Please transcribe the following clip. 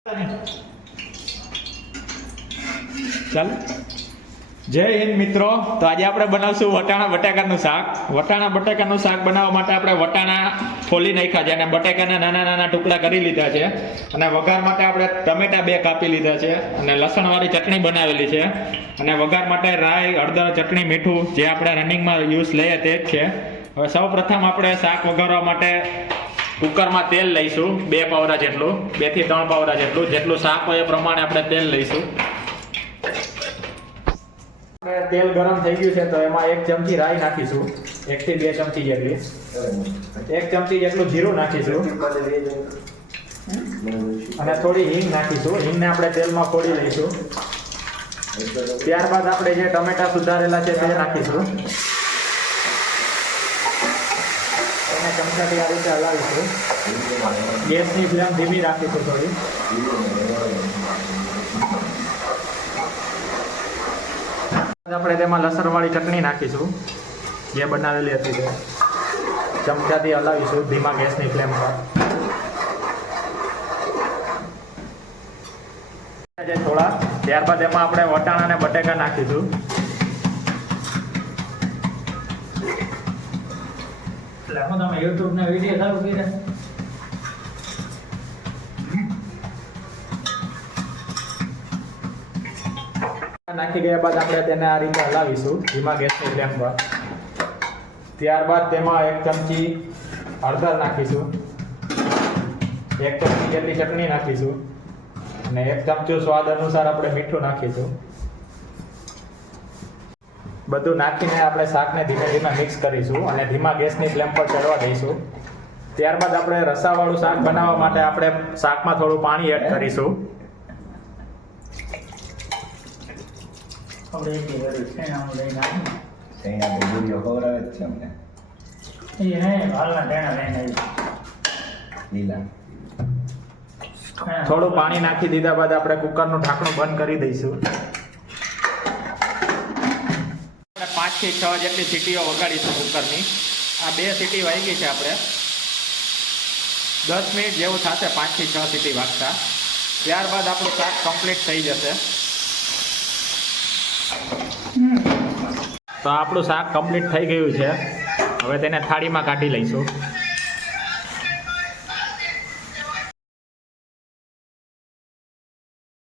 ચાલ જય હિન્દ મિત્રો. તો આજે આપણે બનાવશું વટાણા બટાકાનું શાક. વટાણા બટાકાનું શાક બનાવવા માટે આપણે વટાણા ફોલી નાખ્યા છે અને બટાકાના નાના નાના ટુકડા કરી લીધા છે. અને વઘાર માટે આપણે ટમેટા 2 કાપી લીધા છે અને લસણવાળી ચટણી બનાવેલી છે. અને વઘાર માટે રાઈ, હળદર, ચટણી, મીઠું જે આપણે રનિંગમાં યુઝ લઈએ તે જ છે. હવે સૌ પ્રથમ આપણે શાક વઘારવા માટે કુકરમાં તેલ લઈશું 2 પાવડા જેટલું, 2 થી 3 પાવડા જેટલું શાક હોય એ પ્રમાણે આપણે તેલ લઈશું. તેલ ગરમ થઈ ગયું છે તો એમાં 1 ચમચી રાઈ નાખીશું, 1 થી 2 ચમચી જેટલી. 1 ચમચી જેટલું જીરું નાખીશું અને થોડી હિંગ નાખીશું. હિંગને આપણે તેલમાં ફોડી લઈશું. ત્યારબાદ આપણે જે ટમેટા સુધારેલા છે તે નાખીશું. એને ચમચાથી આ રીતે હલાવીશું. ગેસની ફ્લેમ ધીમી રાખીશું થોડી. આપણે તેમાં લસણવાળી ચટણી નાખીશું જે બનાવેલી હતી તે. ચમચાથી હલાવીશું ધીમા ગેસની ફ્લેમ પર. થોડા ત્યારબાદ એમાં આપણે વટાણા અને બટેકા નાખીશું. તમે યુટ્યુબ ના વિડીયો ચાલુ કર્યા નાખી ગયા બાદ આપણે તેને આ રીતે હલાવીશું ધીમા ગેસની ફ્લેમ પર. ત્યારબાદ તેમાં 1 ચમચી હળદર નાખીશું, 1 ચમચી જેટલી ચટણી નાખીશું અને 1 ચમચો સ્વાદ અનુસાર આપણે મીઠું નાખીશું. બધું નાખીને આપણે શાકને ધીમે ધીમે મિક્સ કરીશું અને ધીમા ગેસની ફ્લેમ પર ચડવા દઈશું. ત્યારબાદ આપણે રસાવાળું શાક બનાવવા માટે આપણે શાકમાં થોડું પાણી એડ કરીશું. થોડું પાણી નાખી દીધા બાદ આપણે કુકરનું ઢાંકણું બંધ કરી દઈશું. 5 થી 6 જેટલી સીટીઓ વગાડીશું કુકરની. આ 2 સીટી વાગી છે. આપણે 10 મિનિટ જેવું થશે 5 થી 6 સીટી વાગતા. ત્યારબાદ આપણું શાક કમ્પ્લીટ થઈ જશે. તો આપણું શાક કમ્પ્લીટ થઈ ગયું છે. હવે તેને થાળીમાં કાઢી લઈશું.